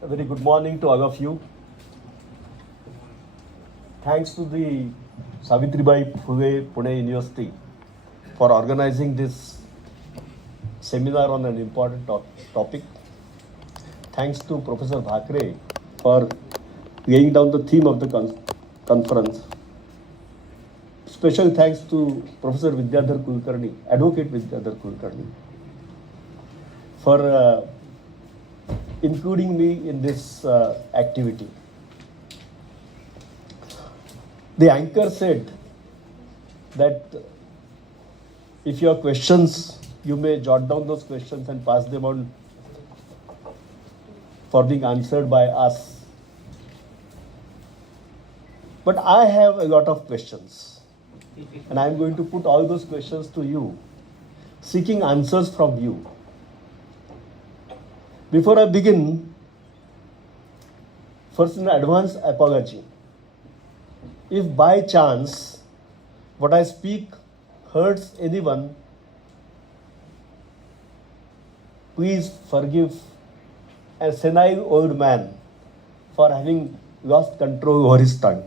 A very good morning to all of you. Thanks to the Savitribai Phule Pune University for organizing this seminar on an important topic. Thanks to Professor Bhakre for laying down the theme of the conference. Special thanks to Professor Vidyadhar Kulkarni, Advocate Vidyadhar Kulkarni, for including me in this activity. The anchor said that if you have questions, you may jot down those questions and pass them on for being answered by us. But I have a lot of questions, and I am going to put all those questions to you, seeking answers from you. Before I begin, first an advance apology. If by chance what I speak hurts anyone, please forgive a senile old man for having lost control over his tongue.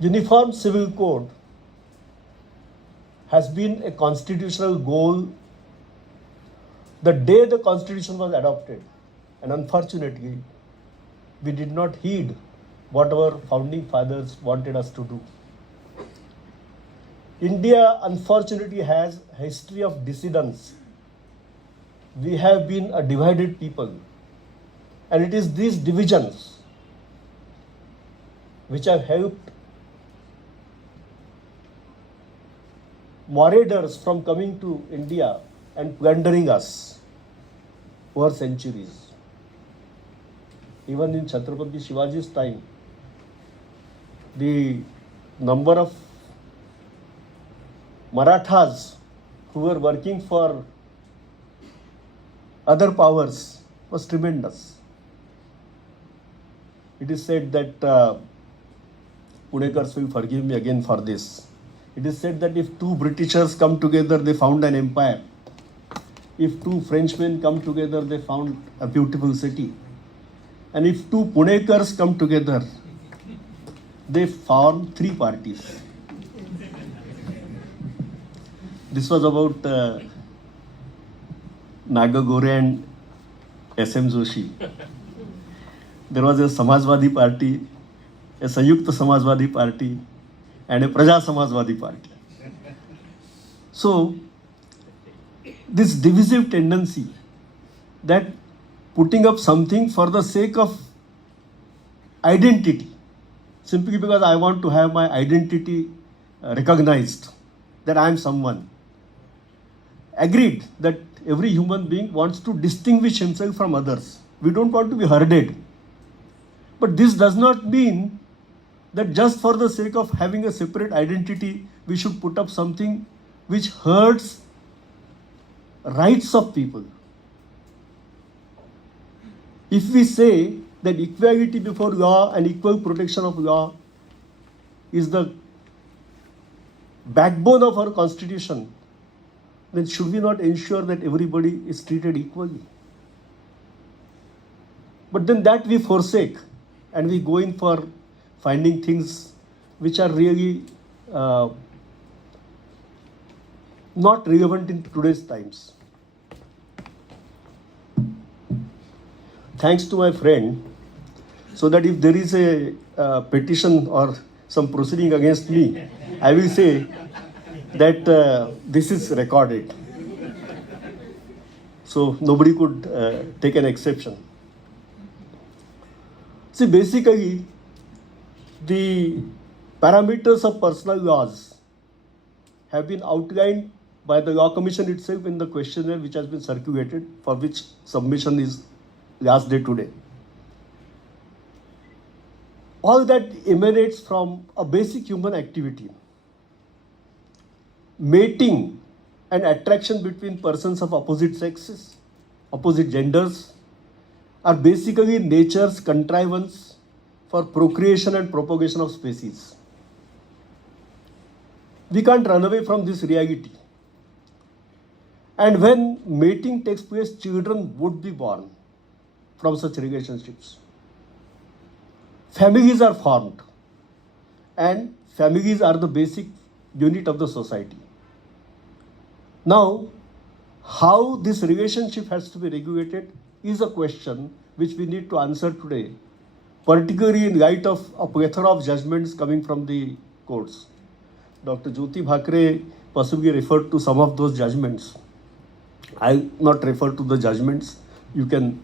Uniform Civil Code has been a constitutional goal the day the Constitution was adopted. And unfortunately, we did not heed what our founding fathers wanted us to do. India, unfortunately, has a history of dissidence. We have been a divided people. And it is these divisions which have helped marauders from coming to India and plundering us over centuries. Even in Chhatrapati Shivaji's time, the number of Marathas who were working for other powers was tremendous. It is said that, Punekars will forgive me again for this. It is said that if two Britishers come together, they found an empire. If two Frenchmen come together, they found a beautiful city. And if two Punekars come together, they form three parties. This was about Naga Gore and S.M. Joshi. There was a Samajwadi Party, a Sanyukta Samajwadi Party, and a Praja Samajwadi Party. So, this divisive tendency that putting up something for the sake of identity, simply because I want to have my identity recognized, that I am someone. Agreed that every human being wants to distinguish himself from others. We don't want to be herded. But this does not mean that just for the sake of having a separate identity, we should put up something which hurts rights of people. If we say that equality before law and equal protection of law is the backbone of our constitution, then should we not ensure that everybody is treated equally? But then that we forsake and we go in for finding things which are really not relevant in today's times. Thanks to my friend, so that if there is a petition or some proceeding against me, I will say that this is recorded. So nobody could take an exception. See, basically, the parameters of personal laws have been outlined by the Law Commission itself in the questionnaire which has been circulated, for which submission is last day today. All that emanates from a basic human activity. Mating and attraction between persons of opposite sexes, opposite genders, are basically nature's contrivance for procreation and propagation of species. We can't run away from this reality. And when mating takes place, children would be born from such relationships. Families are formed, and families are the basic unit of the society. Now, how this relationship has to be regulated is a question which we need to answer today, particularly in light of a plethora of judgments coming from the courts. Dr. Jyoti Bhakre possibly referred to some of those judgments. I will not refer to the judgments. You can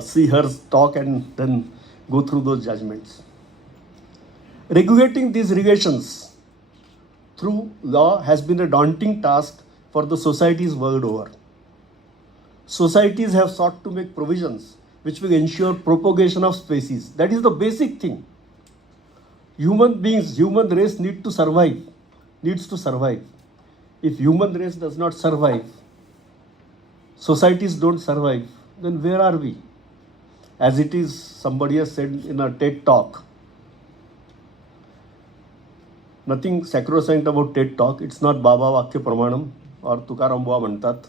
see her talk and then go through those judgments. Regulating these relations through law has been a daunting task for the societies world over. Societies have sought to make provisions which will ensure propagation of species. That is the basic thing. Human beings, human race needs to survive. If human race does not survive, societies don't survive, then where are we? As it is, somebody has said in a TED talk, nothing sacrosanct about TED talk. It's not Baba Vakya Pramanam or Tukaram Bua Mantat.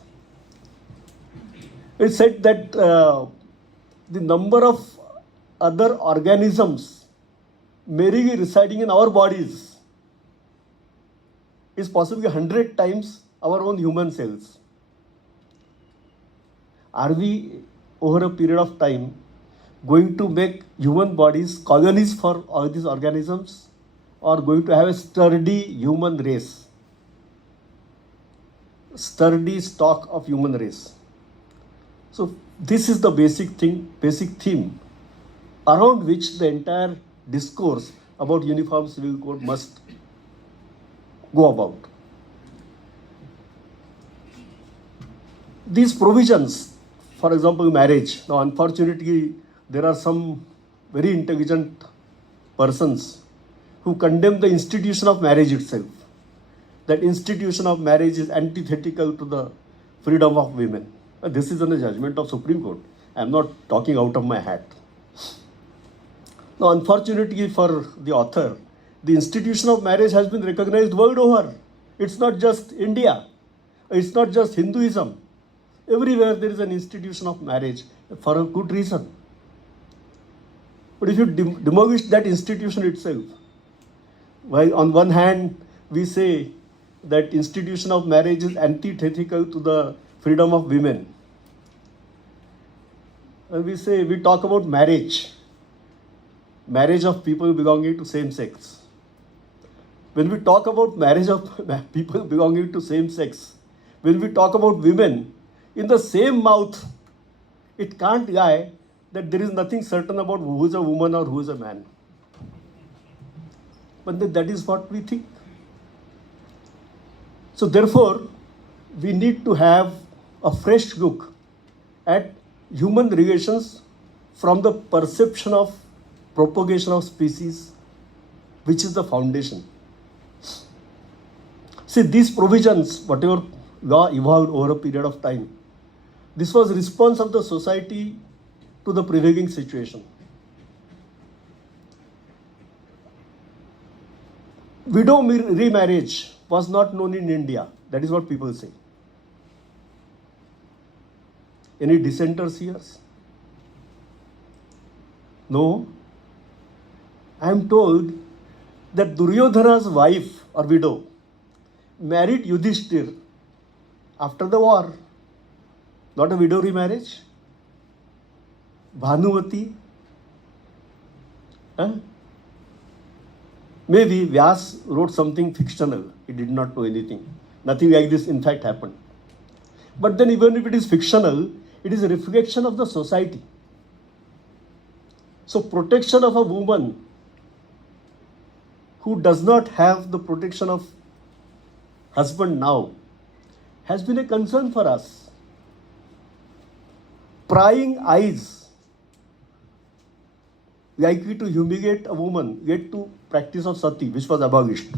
It said that the number of other organisms merely residing in our bodies is possibly 100 times our own human cells. Are we, over a period of time, going to make human bodies colonies for all these organisms, or going to have a sturdy human race, sturdy stock of human race? So this is the basic theme around which the entire discourse about Uniform Civil Code must go about. These provisions, for example, marriage. Now, unfortunately, there are some very intelligent persons who condemn the institution of marriage itself. That institution of marriage is antithetical to the freedom of women. This is in the judgment of Supreme Court. I am not talking out of my hat. Now, unfortunately for the author, the institution of marriage has been recognized world over. It's not just India. It's not just Hinduism. Everywhere there is an institution of marriage for a good reason. But if you demolish that institution itself, while on one hand we say that institution of marriage is antithetical to the freedom of women, and we talk about marriage of people belonging to same sex. When we talk about marriage of people belonging to same sex, when we talk about women, in the same mouth, it can't lie that there is nothing certain about who is a woman or who is a man. But that is what we think. So therefore, we need to have a fresh look at human relations from the perception of propagation of species, which is the foundation. See, these provisions, whatever law evolved over a period of time, this was response of the society to the prevailing situation. Widow remarriage was not known in India. That is what people say. Any dissenters here? No. I am told that Duryodhana's wife or widow married Yudhishthir after the war. Not a widow remarriage. Bhanuvati. Maybe Vyas wrote something fictional. He did not know anything. Nothing like this in fact happened. But then even if it is fictional, it is a reflection of the society. So protection of a woman who does not have the protection of husband now has been a concern for us. Prying eyes likely to humiliate a woman led to practice of sati, which was abolished.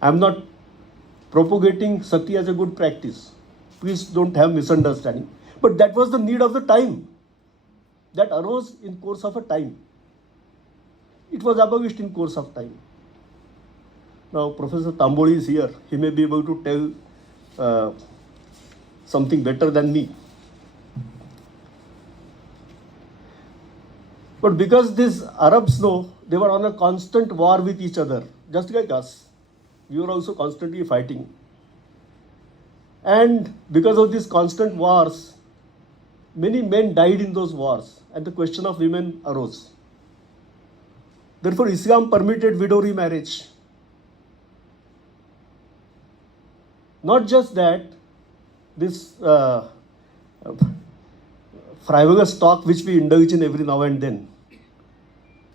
I am not propagating sati as a good practice. Please don't have misunderstanding. But that was the need of the time. That arose in course of a time. It was abolished in course of time. Now, Professor Tamboli is here. He may be able to tell uh, something better than me. But because these Arabs know, they were on a constant war with each other, just like us. We were also constantly fighting. And because of these constant wars, many men died in those wars, and the question of women arose. Therefore, Islam permitted widow remarriage. Not just that, this frivolous talk which we indulge in every now and then,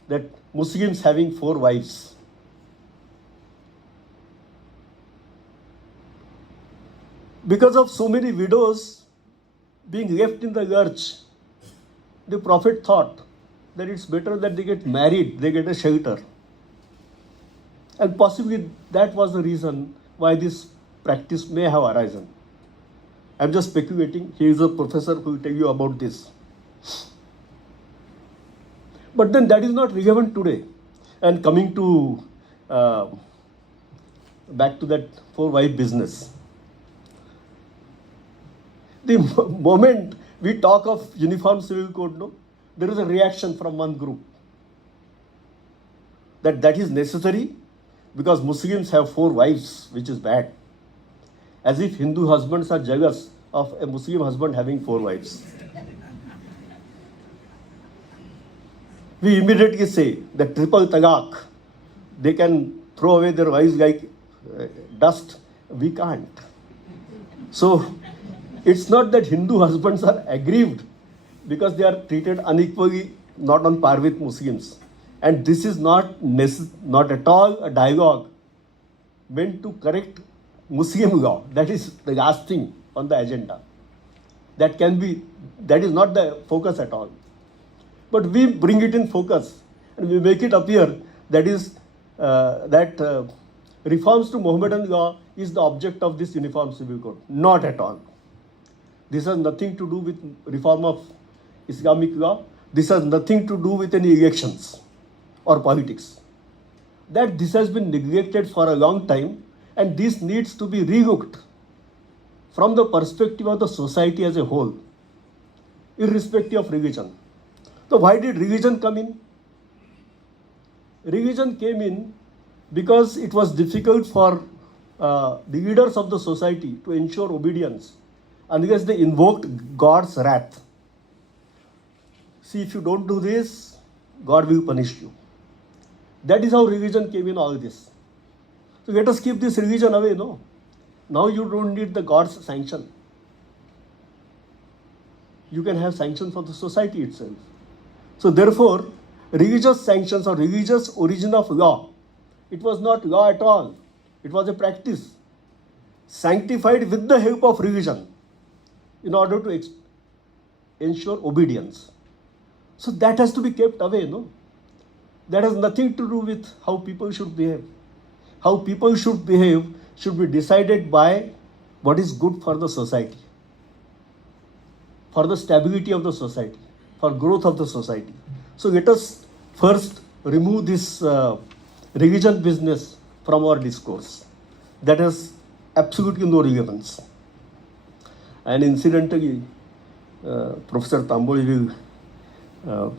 that Muslims having 4 wives. Because of so many widows being left in the lurch, the Prophet thought that it's better that they get married, they get a shelter. And possibly that was the reason why this practice may have arisen. I'm just speculating. He is a professor who will tell you about this. But then that is not relevant today. And coming to back to that 4-wife business. The moment we talk of uniform civil code, no, there is a reaction from one group that is necessary because Muslims have 4 wives, which is bad. As if Hindu husbands are jealous of a Muslim husband having 4 wives. We immediately say that triple talaq, they can throw away their wives like dust. We can't. So it's not that Hindu husbands are aggrieved because they are treated unequally, not on par with Muslims. And this is not at all a dialogue meant to correct Muslim law. That is the last thing on the agenda. That is not the focus at all. But we bring it in focus and we make it appear that reforms to Mohammedan law is the object of this uniform civil code. Not at all. This has nothing to do with reform of Islamic law. This has nothing to do with any elections or politics. That this has been neglected for a long time, and this needs to be relooked from the perspective of the society as a whole, irrespective of religion. So why did religion come in? Religion came in because it was difficult for the leaders of the society to ensure obedience unless they invoked God's wrath. See, if you don't do this, God will punish you. That is how religion came in all this. So let us keep this religion away, no? Now you don't need the God's sanction. You can have sanctions for the society itself. So therefore, religious sanctions or religious origin of law, it was not law at all. It was a practice sanctified with the help of religion in order to ensure obedience. So that has to be kept away, no? That has nothing to do with how people should behave. How people should behave should be decided by what is good for the society, for the stability of the society, for growth of the society. So let us first remove this religion business from our discourse. That has absolutely no relevance. And incidentally, Professor Tamboli will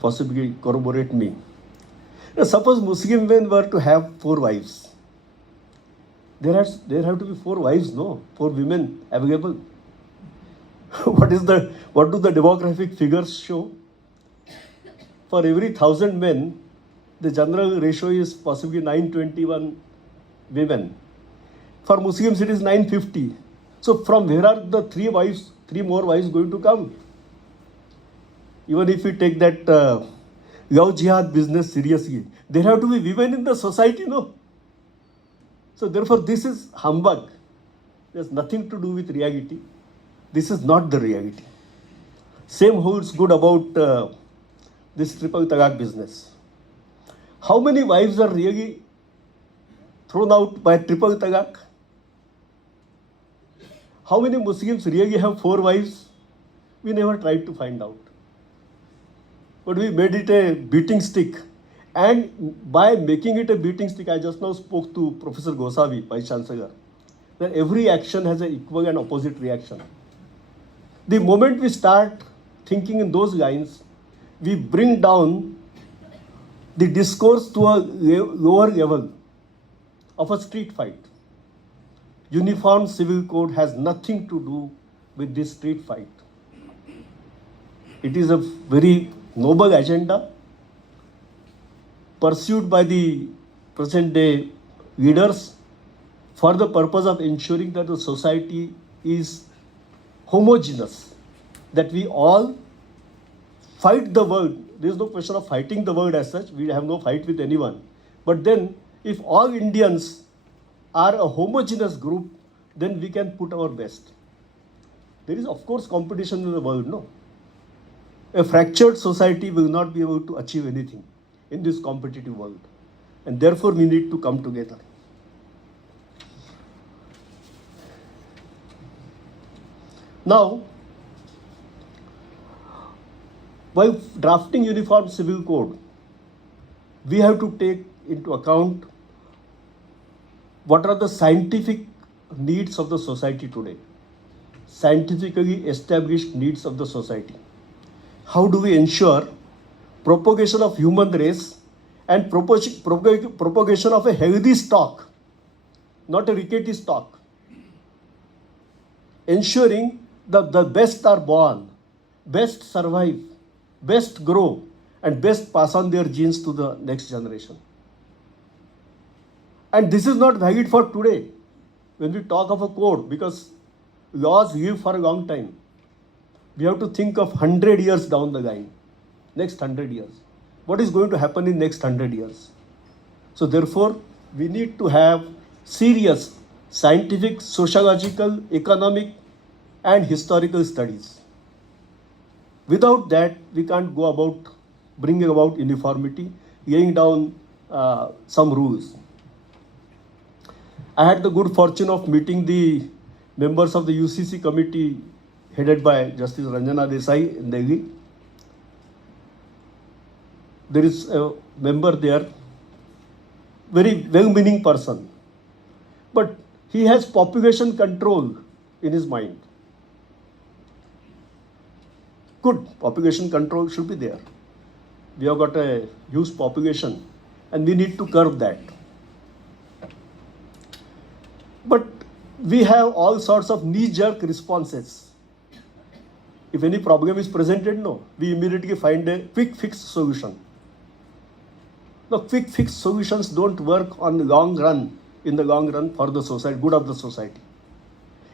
possibly corroborate me. Now, suppose Muslim men were to have 4 wives. There have to be 4 wives, no? 4 women available. What do the demographic figures show? For every 1,000 men, the general ratio is possibly 921 women. For Muslims, it is 950. So from where are the 3 more wives going to come? Even if we take that love jihad business seriously, there have to be women in the society, no? So therefore, this is humbug. There's nothing to do with reality. This is not the reality. Same holds good about this triple talaq business. How many wives are really thrown out by triple talaq? How many Muslims really have 4 wives? We never tried to find out. But we made it a beating stick. And by making it a beating stick, I just now spoke to Professor Gosavi, Vice Chancellor. that every action has an equal and opposite reaction. The moment we start thinking in those lines, we bring down the discourse to a lower level of a street fight. Uniform Civil Code has nothing to do with this street fight. It is a very noble agenda pursued by the present day leaders for the purpose of ensuring that the society is homogeneous, that we all fight the world. There is no question of fighting the world as such. We have no fight with anyone. But then, if all Indians are a homogeneous group, then we can put our best. There is, of course, competition in the world, no? A fractured society will not be able to achieve anything in this competitive world. And therefore, we need to come together. Now, while drafting Uniform Civil Code, we have to take into account what are the scientific needs of the society today, scientifically established needs of the society. How do we ensure propagation of human race and propagation of a healthy stock, not a rickety stock, ensuring that the best are born, best survive, best grow, and best pass on their genes to the next generation. And this is not valid for today when we talk of a code, because laws live for a long time. We have to think of 100 years down the line, next 100 years. What is going to happen in next 100 years? So therefore, we need to have serious scientific, sociological, economic, and historical studies. Without that, we can't go about bringing about uniformity, laying down some rules. I had the good fortune of meeting the members of the UCC committee headed by Justice Ranjana Desai in Delhi. There is a member there, very well-meaning person, but he has population control in his mind. Good, population control should be there. We have got a huge population and we need to curb that. But we have all sorts of knee-jerk responses. If any problem is presented, no, we immediately find a quick fix solution. No, quick fix solutions don't work on the long run, in the long run for the society, good of the society.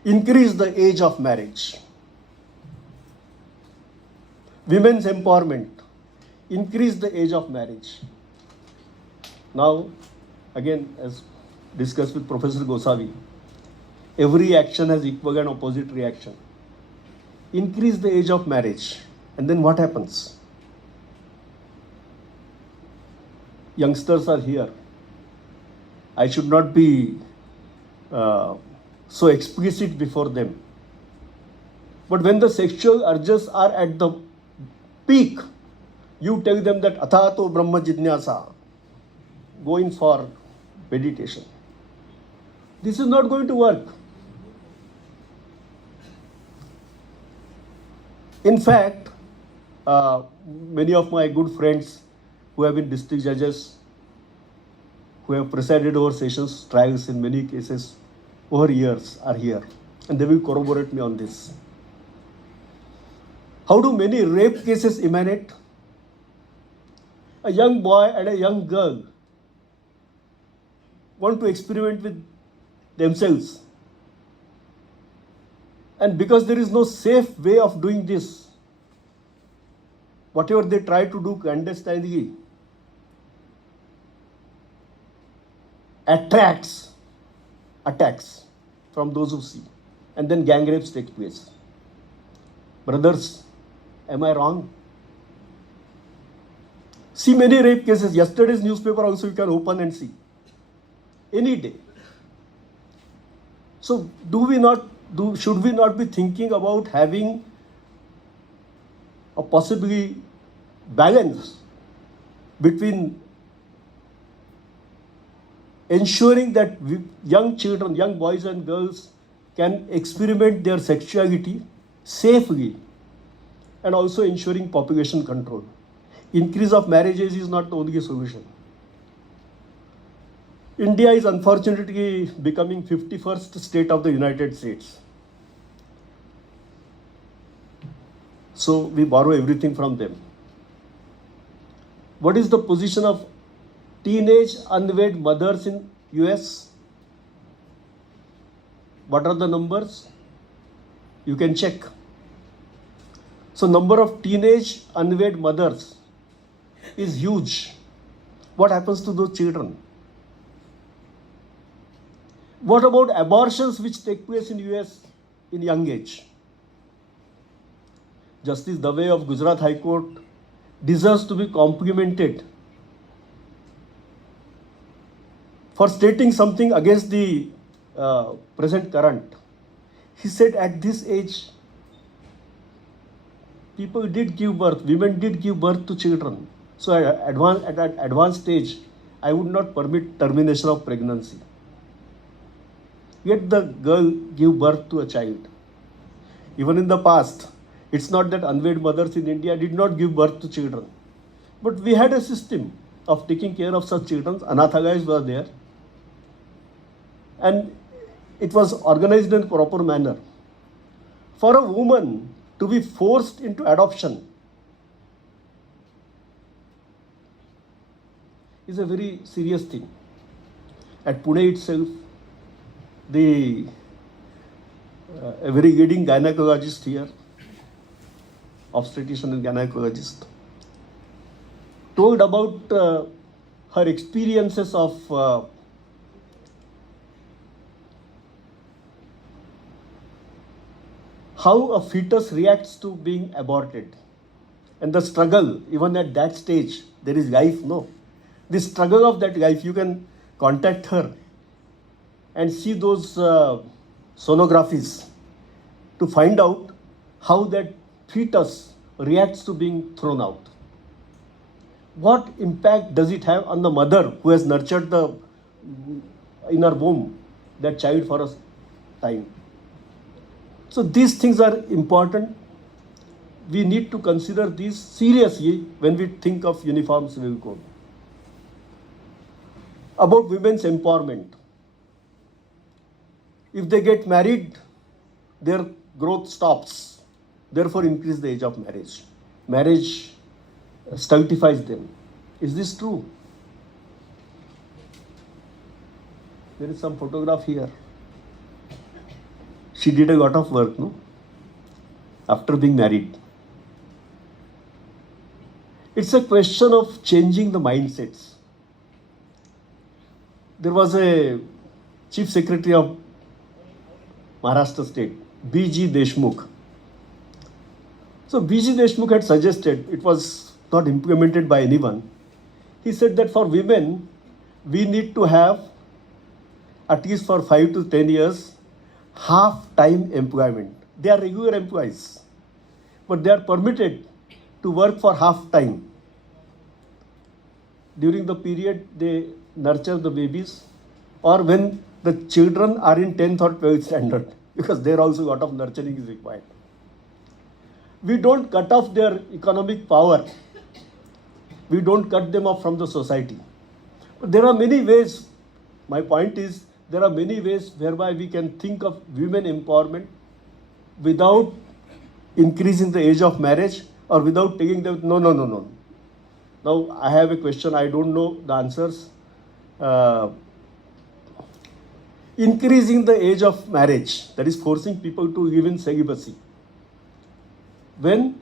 Increase the age of marriage. Women's empowerment. Increase the age of marriage. Now, again, as discussed with Professor Gosavi, every action has equal and opposite reaction. Increase the age of marriage, and then what happens? Youngsters are here. I should not be so explicit before them. But when the sexual urges are at the peak, you tell them that Athato Brahma Jidnyasa, going for meditation. This is not going to work. In fact, many of my good friends who have been district judges, who have presided over sessions, trials in many cases over years are here, and they will corroborate me on this. How do many rape cases emanate? A young boy and a young girl want to experiment with themselves. And because there is no safe way of doing this, whatever they try to do clandestinely attracts attacks from those who see. And then gang rapes take place. Brothers, am I wrong? See many rape cases. Yesterday's newspaper also you can open and see. Any day. So should we not be thinking about having a possibly balance between ensuring that young children, young boys and girls can experiment their sexuality safely, and also ensuring population control. Increase of marriages is not the only solution. India is unfortunately becoming 51st state of the United States. So we borrow everything from them. What is the position of teenage unwed mothers in US? What are the numbers? You can check. So number of teenage unwed mothers is huge. What happens to those children? What about abortions which take place in US in young age? Justice Dave of Gujarat High Court deserves to be complimented for stating something against the present current. He said at this age, people did give birth, women did give birth to children. So at that advanced stage, I would not permit termination of pregnancy. Yet the girl gave birth to a child. Even in the past, it's not that unwed mothers in India did not give birth to children. But we had a system of taking care of such children. Anathagais were there. And it was organized in a proper manner. For a woman to be forced into adoption is a very serious thing. At Pune itself, a very leading gynecologist here, obstetrician and gynecologist, told about her experiences of how a fetus reacts to being aborted. And the struggle, even at that stage, there is life, no. The struggle of that life, you can contact her and see those sonographies to find out how that fetus reacts to being thrown out. What impact does it have on the mother who has nurtured in her womb that child for a time? So these things are important. We need to consider these seriously when we think of uniform civil code. About women's empowerment. If they get married, their growth stops. Therefore, increase the age of marriage. Marriage stultifies them. Is this true? There is some photograph here. She did a lot of work, no? After being married. It's a question of changing the mindsets. There was a Chief Secretary of Maharashtra State, B.G. Deshmukh. So B.G. Deshmukh had suggested, it was not implemented by anyone. He said that for women, we need to have, at least for 5 to 10 years, half-time employment. They are regular employees, but they are permitted to work for half-time. During the period they nurture the babies, or when the children are in 10th or 12th standard, because there also a lot of nurturing is required. We don't cut off their economic power. We don't cut them off from the society. But there are many ways. My point is, there are many ways whereby we can think of women empowerment without increasing the age of marriage or without taking them. No. Now, I have a question. I don't know the answers. Increasing the age of marriage, that is forcing people to live in celibacy, when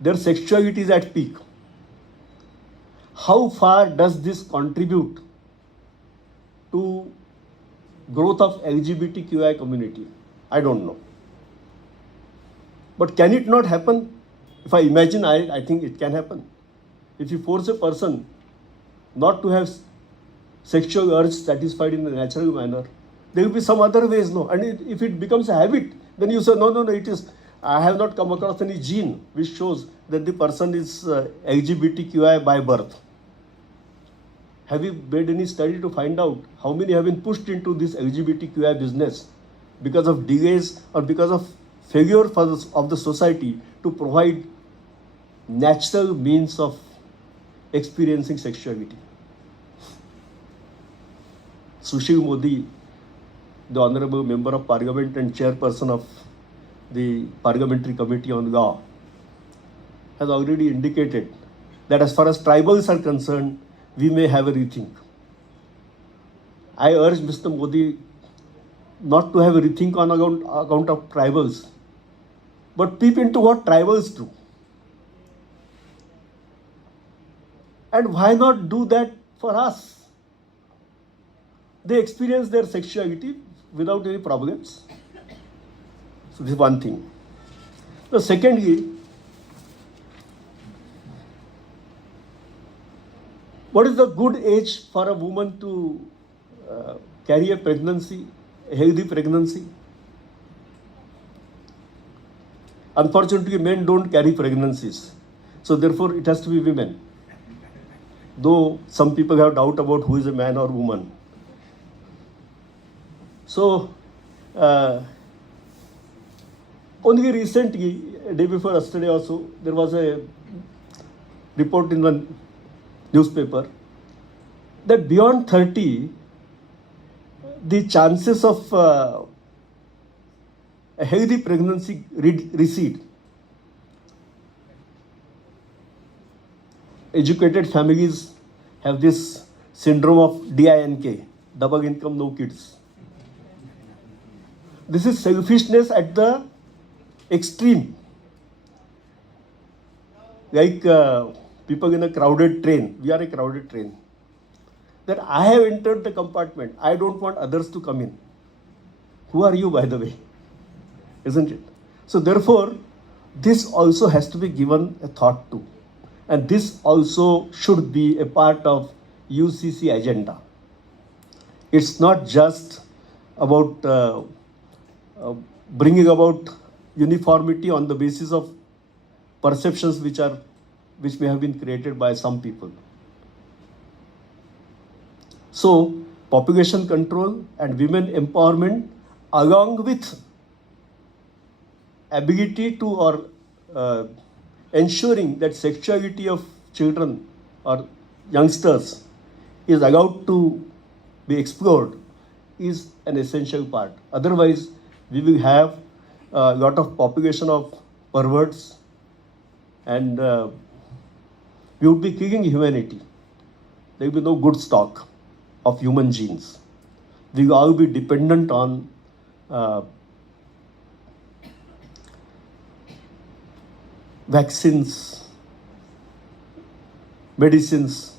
their sexuality is at peak. How far does this contribute to growth of LGBTQI community? I don't know. But can it not happen? If I imagine, I think it can happen. If you force a person not to have sexual urge satisfied in a natural manner, there will be some other ways, no. And if it becomes a habit, then you say, no, it is, I have not come across any gene which shows that the person is LGBTQI by birth. Have you made any study to find out how many have been pushed into this LGBTQI business because of delays or because of failure of the society to provide natural means of experiencing sexuality? Sushil Modi, the Honorable Member of Parliament and Chairperson of the Parliamentary Committee on Law, has already indicated that as far as tribals are concerned, we may have a rethink. I urge Mr. Modi not to have a rethink on account of tribals, but peep into what tribals do. And why not do that for us? They experience their sexuality without any problems. So this is one thing. The secondly, what is the good age for a woman to carry a pregnancy, a healthy pregnancy? Unfortunately, men don't carry pregnancies. So therefore, it has to be women. Though some people have doubt about who is a man or woman. So, only recently, a day before yesterday also, there was a report in the newspaper that beyond 30, the chances of a healthy pregnancy recede. Educated families have this syndrome of DINK, double income, no kids. This is selfishness at the extreme. Like people in a crowded train. We are a crowded train. That I have entered the compartment. I don't want others to come in. Who are you, by the way? Isn't it? So therefore, this also has to be given a thought to. And this also should be a part of UCC agenda. It's not just about bringing about uniformity on the basis of perceptions which may have been created by some people. So, population control and women empowerment, along with ability to or ensuring that sexuality of children or youngsters is allowed to be explored, is an essential part. Otherwise, we will have a lot of population of perverts and we would be killing humanity. There will be no good stock of human genes. We will all be dependent on vaccines, medicines,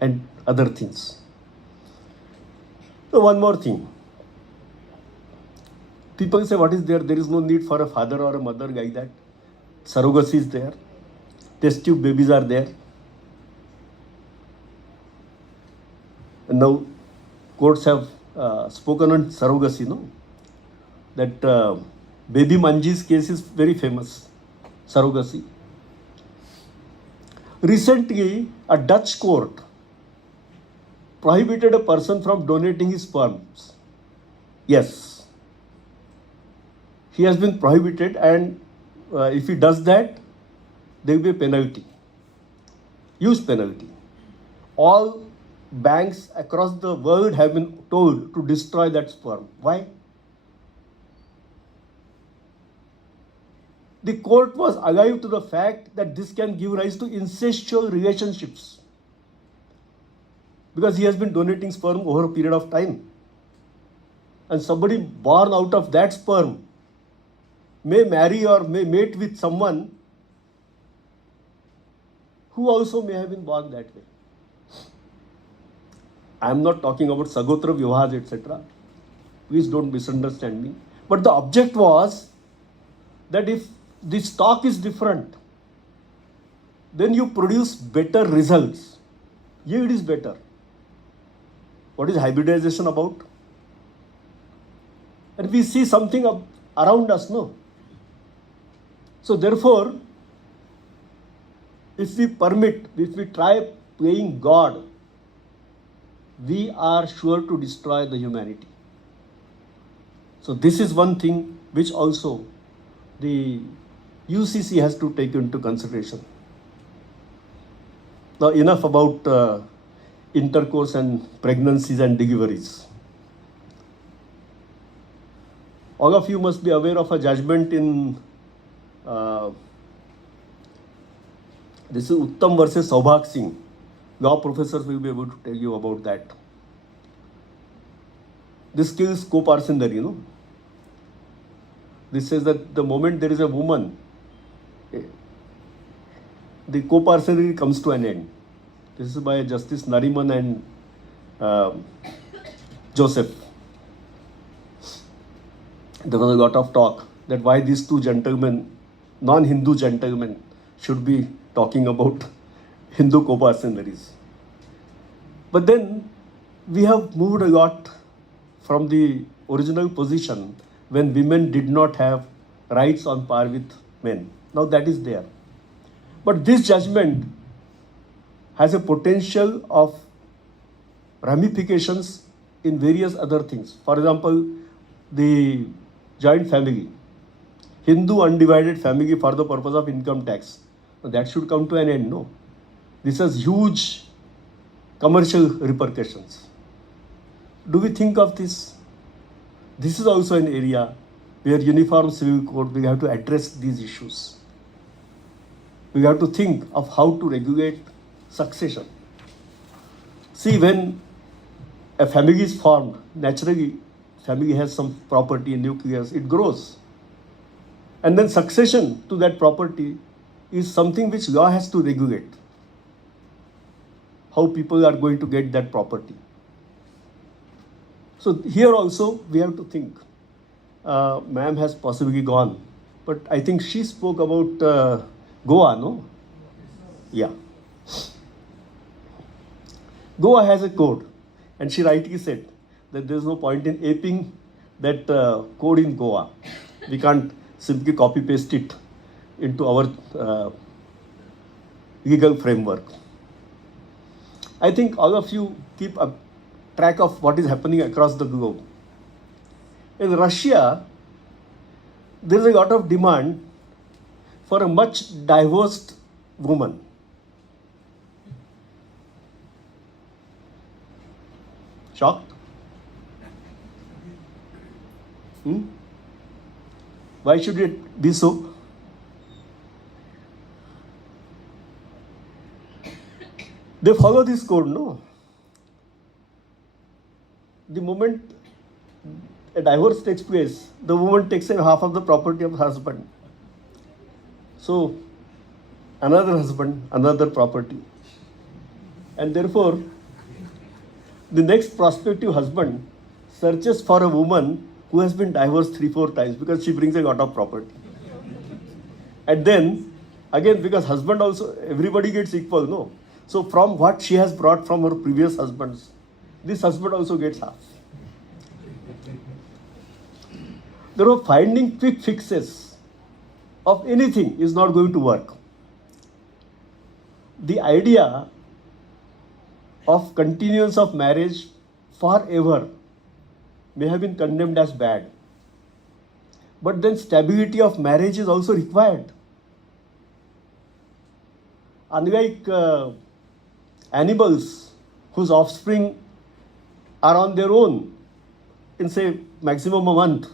and other things. So one more thing. People say, what is there? There is no need for a father or a mother like that. Surrogacy is there. Test tube babies are there. And now courts have spoken on surrogacy, no? That baby Manji's case is very famous. Surrogacy. Recently, a Dutch court prohibited a person from donating his sperms. Yes. He has been prohibited, and if he does that, there will be a penalty. Huge penalty. All banks across the world have been told to destroy that sperm. Why? The court was alive to the fact that this can give rise to incestual relationships, because he has been donating sperm over a period of time. And somebody born out of that sperm may marry or may mate with someone who also may have been born that way. I am not talking about Sagotra Vivahas, etc. Please don't misunderstand me. But the object was that if the stock is different, then you produce better results. Yield is better. What is hybridization about? And we see something around us, no? So therefore, if we try playing God we are sure to destroy the humanity. So this is one thing which also the UCC has to take into consideration. Now enough about intercourse and pregnancies and deliveries. All of you must be aware of a judgment in this is Uttam versus Saubhag Singh. Law professors will be able to tell you about that. This kills co-parcenary, This says that the moment there is a woman, the co-parcenary comes to an end. This is by Justice Nariman and Joseph. There was a lot of talk that why these two gentlemen, non-Hindu gentlemen, should be talking about Hindu co-parcenaries. But then we have moved a lot from the original position when women did not have rights on par with men. Now that is there. But this judgment has a potential of ramifications in various other things. For example, the joint family, Hindu undivided family for the purpose of income tax. Now that should come to an end, no? This has huge commercial repercussions. Do we think of this? This is also an area where Uniform Civil Code, we have to address these issues. We have to think of how to regulate succession. See, when a family is formed, naturally, family has some property, nucleus, it grows. And then succession to that property is something which law has to regulate. How people are going to get that property. So here also we have to think. Ma'am has possibly gone, but I think she spoke about Goa, no? Yeah. Goa has a code, and she rightly said that there is no point in aping that code in Goa. We can't simply copy paste it into our legal framework. I think all of you keep a track of what is happening across the globe. In Russia, there is a lot of demand for a much divorced woman. Shocked? Why should it be so? They follow this code, no? The moment a divorce takes place, the woman takes half of the property of the husband. So, another husband, another property. And therefore, the next prospective husband searches for a woman who has been divorced 3-4 times because she brings a lot of property. And then, again, because husband also, everybody gets equal, no? So from what she has brought from her previous husbands, this husband also gets half. Therefore, finding quick fixes of anything is not going to work. The idea of continuance of marriage forever may have been condemned as bad. But then stability of marriage is also required. Unlike animals whose offspring are on their own in, say, maximum a month,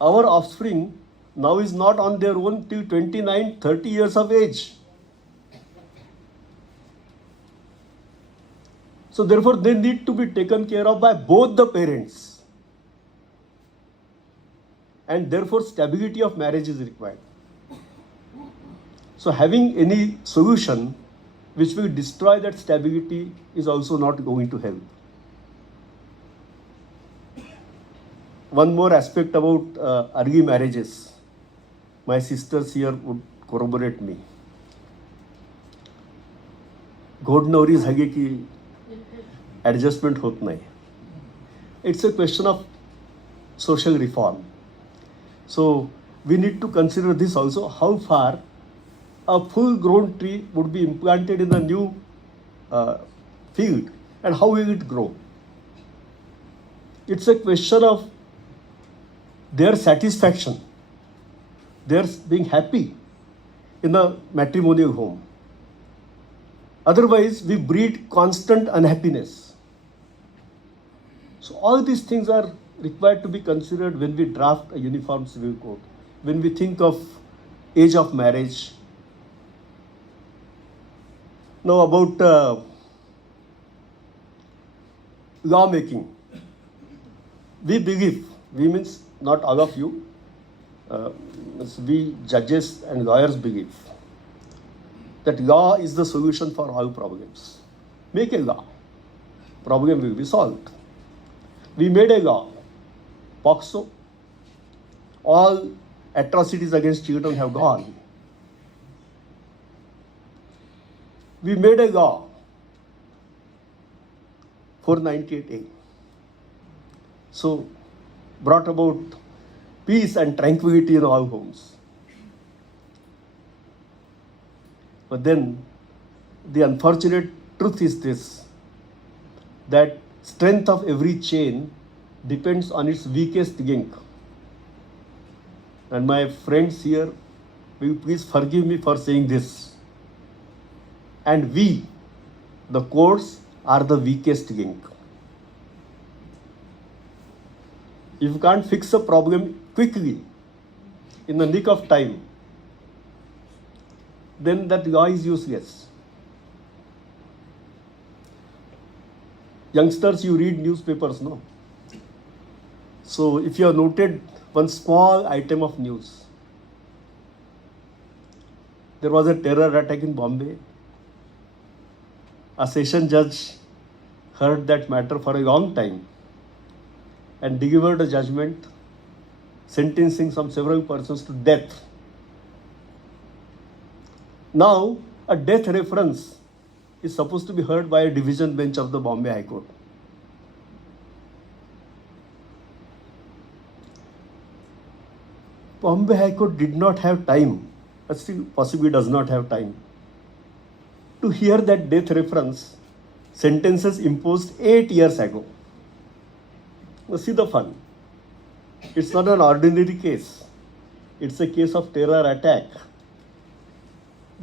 our offspring now is not on their own till 29, 30 years of age. So therefore, they need to be taken care of by both the parents. And therefore, stability of marriage is required. So having any solution which will destroy that stability is also not going to help. One more aspect about early marriages. My sisters here would corroborate me. घोड नवरी झाली की adjustment होत नाही. It's a question of social reform. So we need to consider this also, how far a full grown tree would be implanted in a new field and how will it grow? It's a question of their satisfaction, their being happy in a matrimonial home. Otherwise, we breed constant unhappiness. So all these things are required to be considered when we draft a uniform civil code, when we think of age of marriage. Now about lawmaking. We believe, we means not all of you, we judges and lawyers believe that law is the solution for all problems. Make a law, problem will be solved. We made a law, POXO, all atrocities against children have gone. We made a law, 498A. So, brought about peace and tranquility in all homes. But then, the unfortunate truth is this, that strength of every chain depends on its weakest link. And my friends here, will you please forgive me for saying this. And we, the courts, are the weakest link. If you can't fix a problem quickly, in the nick of time, then that law is useless. Youngsters, you read newspapers, no? So if you have noted one small item of news, there was a terror attack in Bombay. A session judge heard that matter for a long time and delivered a judgment sentencing some several persons to death. Now, a death reference is supposed to be heard by a division bench of the Bombay High Court. Bombay High Court did not have time, still possibly does not have time, to hear that death reference sentences imposed 8 years ago. Now see the fun. It's not an ordinary case. It's a case of terror attack.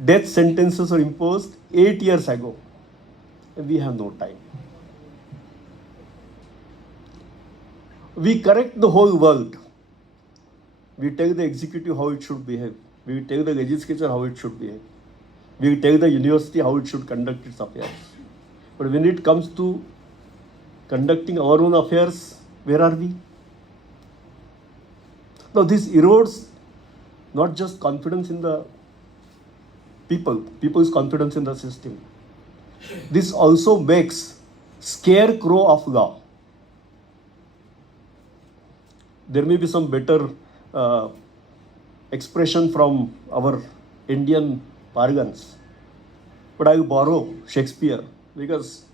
Death sentences were imposed 8 years ago. And we have no time. We correct the whole world. We tell the executive how it should behave. We tell the legislature how it should behave. We tell the university how it should conduct its affairs. But when it comes to conducting our own affairs, where are we? Now this erodes not just confidence in the people's confidence in the system. This also makes scarecrow of law. There may be some better expression from our Indian parlance, but I will borrow Shakespeare because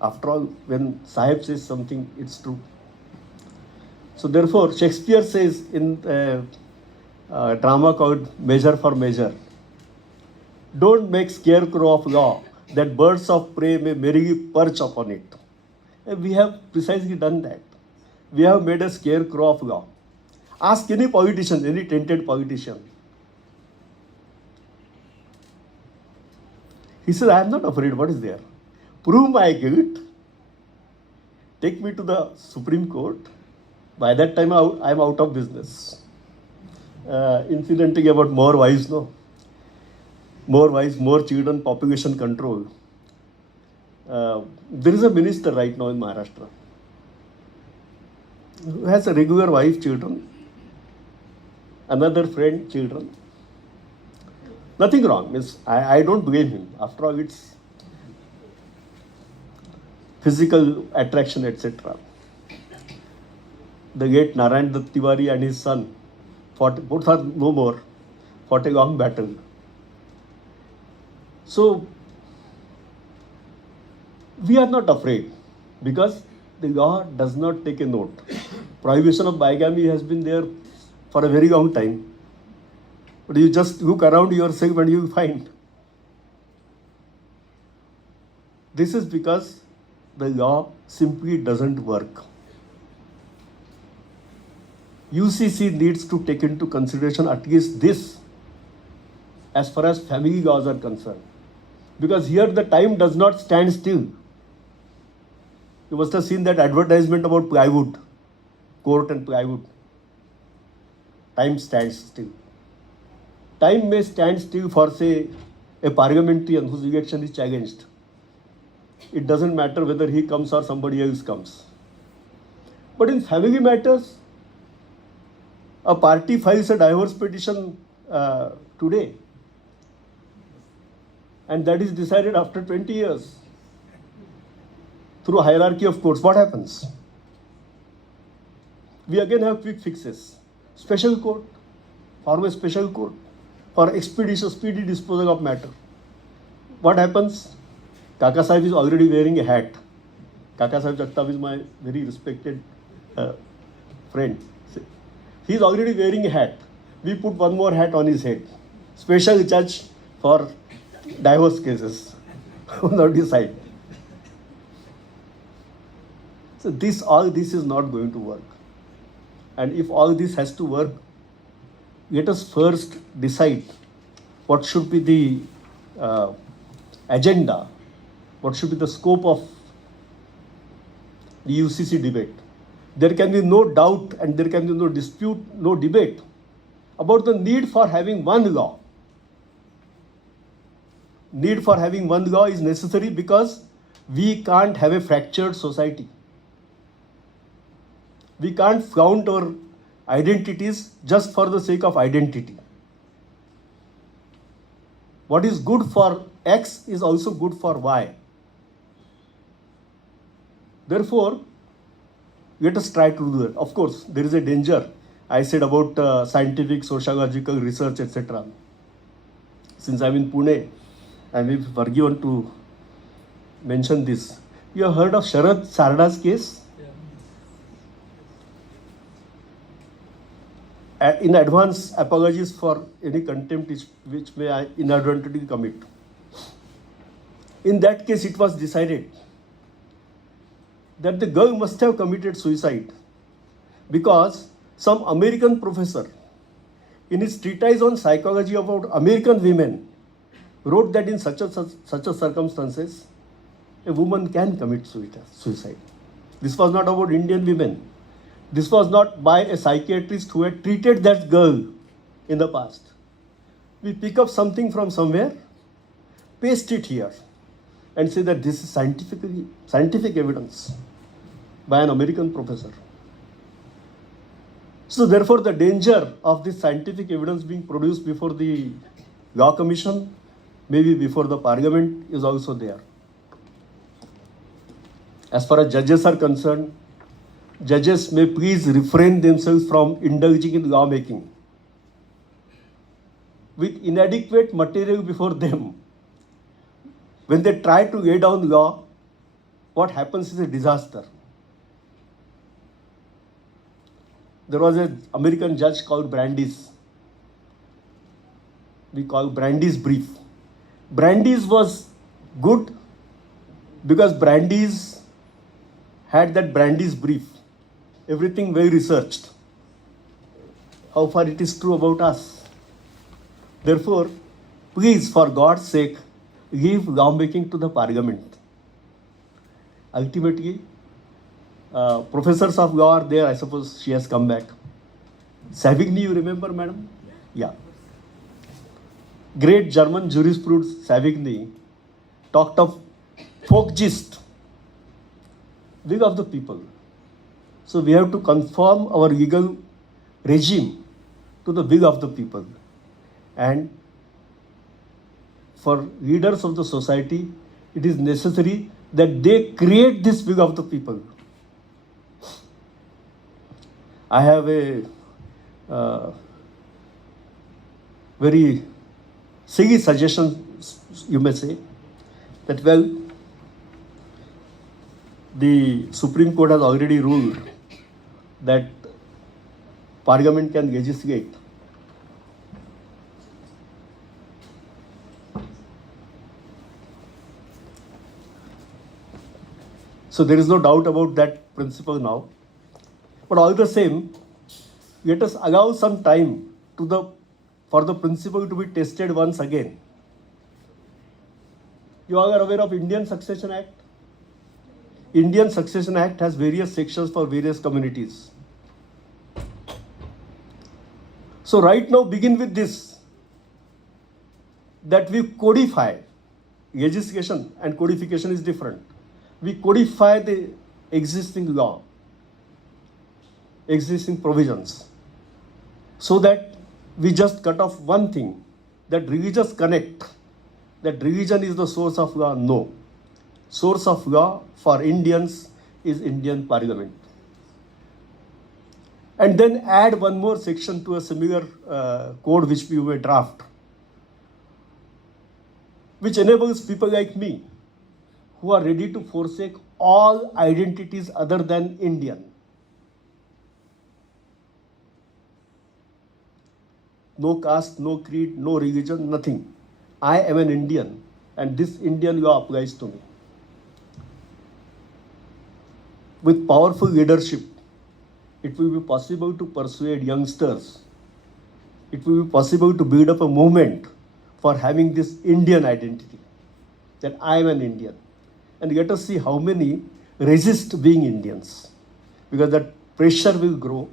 after all, when Sahib says something, it's true. So therefore, Shakespeare says in a drama called Measure for Measure, don't make scarecrow of law that birds of prey may merrily perch upon it. And we have precisely done that. We have made a scarecrow of law. Ask any politician, any tainted politician. He says, I am not afraid. What is there? Prove my guilt. Take me to the Supreme Court. By that time, I am out of business. Incidentally, about more wives, no? More wives, more children, population control. There is a minister right now in Maharashtra who has a regular wife, children, another friend, children. Nothing wrong. Means I don't blame him. After all, it's physical attraction, etc. The late Narayan Dutt Tiwari and his son fought, both are no more, fought a long battle. So, we are not afraid because the law does not take a note. Prohibition of bigamy has been there for a very long time. But you just look around yourself and you find. This is because the law simply doesn't work. UCC needs to take into consideration at least this as far as family laws are concerned. Because here the time does not stand still. You must have seen that advertisement about plywood, court and plywood. Time stands still. Time may stand still for, say, a parliamentarian whose election is challenged. It doesn't matter whether he comes or somebody else comes. But in family matters, a party files a divorce petition today, and that is decided after 20 years through a hierarchy of courts. What happens? We again have quick fixes. Special court, form a special court for expeditious, speedy disposal of matter. What happens? Kaka Sahib is already wearing a hat. Kaka Sahib Jagtap is my very respected friend. He is already wearing a hat. We put one more hat on his head. Special judge for divorce cases on the side. So all this is not going to work. And if all this has to work, let us first decide what should be the agenda, what should be the scope of the UCC debate. There can be no doubt and there can be no dispute, no debate about the need for having one law. Need for having one law is necessary because we can't have a fractured society. We can't flaunt our identities just for the sake of identity. What is good for X is also good for Y. Therefore, let us try to do that. Of course, there is a danger. I said about scientific, sociological research, etc. Since I'm in Pune, I may be forgiven to mention this. You have heard of Sharad Sarda's case? Yeah. In advance, apologies for any contempt which may I inadvertently commit. In that case, it was decided that the girl must have committed suicide because some American professor in his treatise on psychology about American women wrote that in such a circumstances a woman can commit suicide. This was not about Indian women. This was not by a psychiatrist who had treated that girl in the past. We pick up something from somewhere, paste it here and say that this is scientific evidence by an American professor. So therefore the danger of this scientific evidence being produced before the Law Commission, maybe before the Parliament, is also there. As far as judges are concerned, judges may please refrain themselves from indulging in lawmaking. With inadequate material before them, when they try to lay down law, what happens is a disaster. There was an American judge called Brandeis. We call Brandeis brief. Brandeis was good because Brandeis had that Brandeis brief. Everything well researched. How far it is true about us. Therefore, please, for God's sake, leave lawmaking to the Parliament. Ultimately, professors of law are there. I suppose she has come back. Savigny, you remember, madam? Yeah. Great German jurisprudence Savigny talked of folk gist, will of the people. So we have to conform our legal regime to the will of the people. And for leaders of the society, it is necessary that they create this will of the people. I have a very silly suggestion, you may say, that well, the Supreme Court has already ruled that Parliament can legislate. So there is no doubt about that principle now. But all the same, let us allow some time for the principle to be tested once again. You all are aware of Indian Succession Act? Indian Succession Act has various sections for various communities. So right now begin with this, that we codify. Legislation and codification is different. We codify the existing law, existing provisions, so that we just cut off one thing, that religious connect, that religion is the source of law. No. Source of law for Indians is Indian Parliament. And then add one more section to a similar code which we will draft, which enables people like me who are ready to forsake all identities other than Indian. No caste, no creed, no religion, nothing. I am an Indian, and this Indian law applies to me. With powerful leadership, it will be possible to persuade youngsters. It will be possible to build up a movement for having this Indian identity, that I am an Indian. And let us see how many resist being Indians, because that pressure will grow,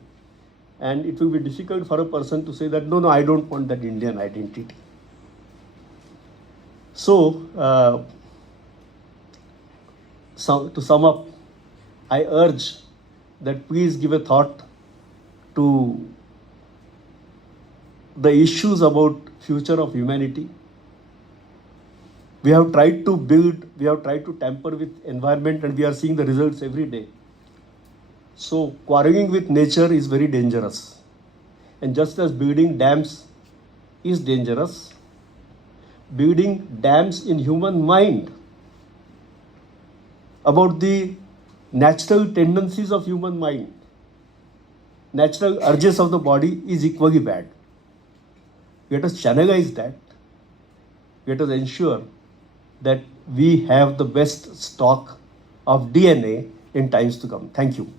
and it will be difficult for a person to say that, no, I don't want that Indian identity. So, to sum up, I urge that please give a thought to the issues about future of humanity. We have tried to tamper with environment, and we are seeing the results every day. So quarreling with nature is very dangerous. And just as building dams is dangerous, building dams in human mind about the natural tendencies of human mind, natural urges of the body is equally bad. Let us channelize that. Let us ensure that we have the best stock of DNA in times to come. Thank you.